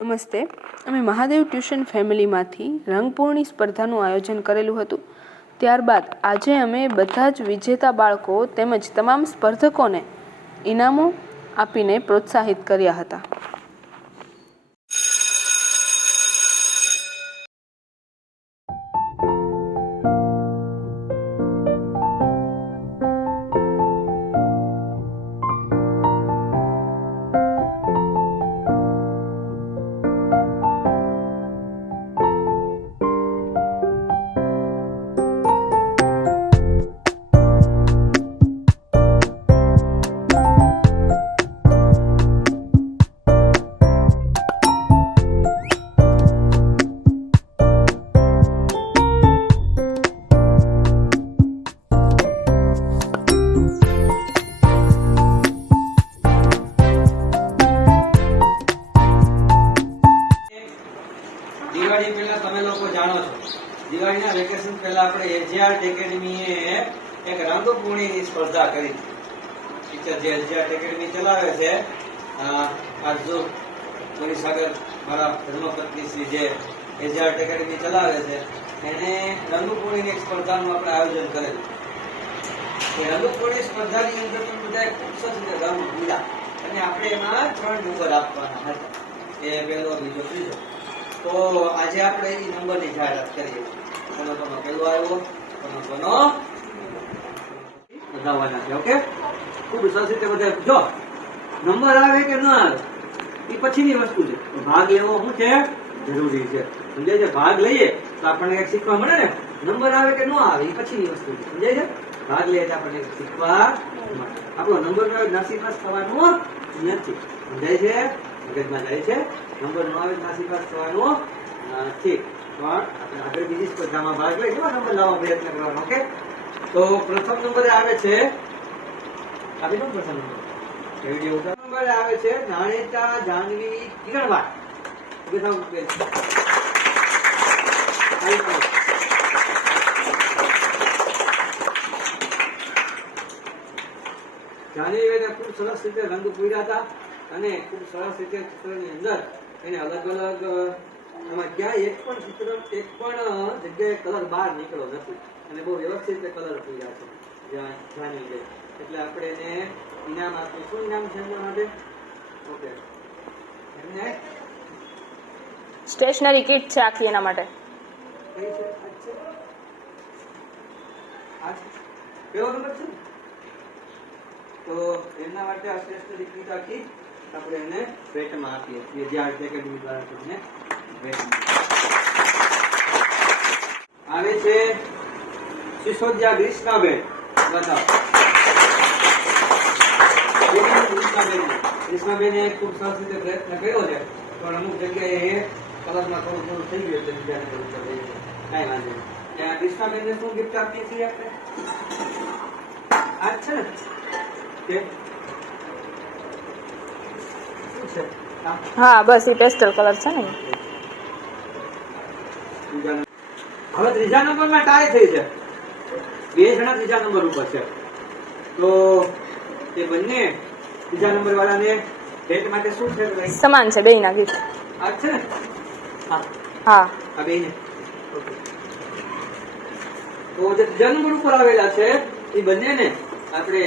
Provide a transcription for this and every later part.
નમસ્તે. અમે મહાદેવ ટ્યુશન ફેમિલીમાંથી રંગપૂર્ણી સ્પર્ધાનું આયોજન કરેલું હતું. ત્યારબાદ આજે અમે બધા જ વિજેતા બાળકો તેમજ તમામ સ્પર્ધકોને ઇનામો આપીને પ્રોત્સાહિત કર્યા હતા. દિવાળી પહેલા તમે લોકો જાણો છો, દિવાળીના વેકેશન પહેલા આપણે એજીઆર્ટ એકેડમીએ એક રંગપૂર્ણીની સ્પર્ધા કરી હતી. ટીચર જે એજીઆર્ટ એકેડમી ચલાવે છે, આજુ મરીસાગર મારા ધર્મપત્ની શ્રી જે એજીઆર્ટ એકેડમી ચલાવે છે, એને રંગપૂર્ણીની એક સ્પર્ધાનું આપણે આયોજન કરેલું. એ રંગપૂર્ણી સ્પર્ધાની અંદર પણ બધાએ ખૂબ સરસ રીતે રંગ પૂર્યા અને આપણે એમાં 3 નંબર આપવાના હતા. એ પહેલો, બીજો, ત્રીજો. તો આજે આપણે એ નંબરની જાહેરાત કરીએ. કોનો પહેલો આવ્યો, કોનો બતાવવાના છે. ઓકે, ખૂબ સરસ રીતે બધા જો નંબર આવે કે ન આવે એ પછીની વસ્તુ છે. ભાગ લેવો શું છે, જરૂરી છે. સમજાય છે? ભાગ લઈએ તો આપણને એક શીખવા મળે ને. નંબર આવે કે ન આવે એ પછીની વસ્તુ છે. સમજાય છે? ભાગ લઈએ તો આપણને શીખવા મળે. આપણો નંબર નો નસીબ થવાનું નથી. સમજાય છે? મગજમાં જાય છે. નંબર નો આવે નસીબ થવાનું નથી. પણ આપણે આગળ બીજી સ્પર્ધામાં ભાગ લઈ કેવા નંબર લાવવા પ્રયત્ન કરવાનો. ઓકે, તો પ્રથમ નંબરે આવે છે, આપી દો પ્રથમ નંબર. નંબરે આવે છે નાણેતા જાનવી કિરણવા. જાનવીને ખૂબ સરસ રીતે રંગ પૂર્યા હતા અને ખૂબ સરસ રીતે ચિત્રની અંદર એને અલગ અલગ આમાં ક્યાંય એક પણ જગ્યાએ કલર બહાર નીકળ્યો નથી અને બહુ વ્યવસ્થિત રીતે કલર પૂર્યા છે જાનવી. એટલે આપણે એને ઇનામ આપીએ. શું ઇનામ છે એમના માટે? ઓકે, એમને સ્ટેશનરી કિટ છે આખી એના માટે. કઈ છે? પેલો નંબર છે ને? તો એમના માટે આ સ્ટેશનરી કિટ આખી આપણે એને ભેટમાં આપીએ છીએ. જે આર્ટ એકેડમી દ્વારા તમને ભેટમાં આવે છે સિસોદિયા ગ્રીષ્માબેન. બતાવો. ગ્રીષ્માબેને ખૂબ સરસ રીતે પ્રયત્ન કર્યો છે, પણ અમુક જગ્યાએ કલરમાં થોડું થઈ ગયું એટલે બીજાને કઈ વાંધો નહીં. ત્યાં ગ્રીષ્માબેનને શું ગિફ્ટ આપીએ છીએ આપણે? આ જ છે ને કે શું છે? હા, બસ એ પેસ્ટલ કલર છે ને. હવે ત્રીજા નંબરમાં ટાઈ થઈ છે. 2 જણા ત્રીજા નંબર ઉપર છે. તો એ બંને ત્રીજા નંબર વાળાને ભેટ માટે શું છે? સમાન છે બેયના ગીત. આ છે ને? હા, હા, આ બેયને. ઓકે, તો જે ત્રીજા નંબર ઉપર આવેલા છે એ બંનેને આપણે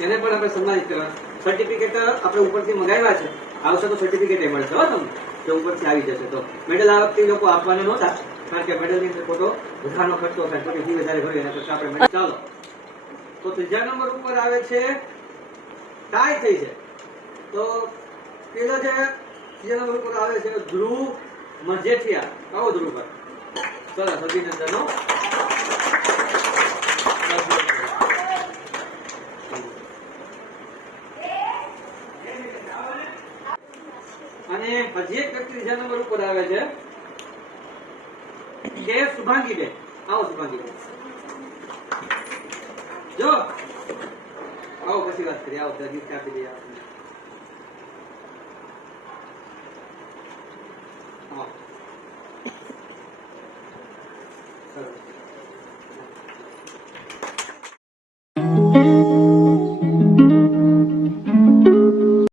એને પણ આપણે સન્માનિત કરવા. સર્ટિફિકેટ આપણે ઉપરથી મંગાવ્યા છે. આવશે તો સર્ટિફિકેટ એ મળશે હો તમને, જો ઉપરથી આવી જશે તો. મેડલ આ વખતે લોકો આપવાના નહોતા, કારણ કે મેડલ ની ખોટો વધારાનો ખર્ચો થાય, તો ફી વધારે ભરી એના કરતા આપણે ચાલો. તો ત્રીજા નંબર ઉપર આવે છે, ટાઈ થઈ છે. તો પેલો જે ત્રીજા નંબર ઉપર આવે છે ધ્રુવ મજેઠિયા. આવો ધ્રુવ પર સરસ અભિનંદનો. અને હજી એક વ્યક્તિ ત્રીજા નંબર ઉપર આવે છે કે શુભાંગીબેન. આવો શુભાંગીબેન, જો આવો પછી વાત કરીએ. આવો ગિફ્ટ આપી દઈએ આપણે. સરસ.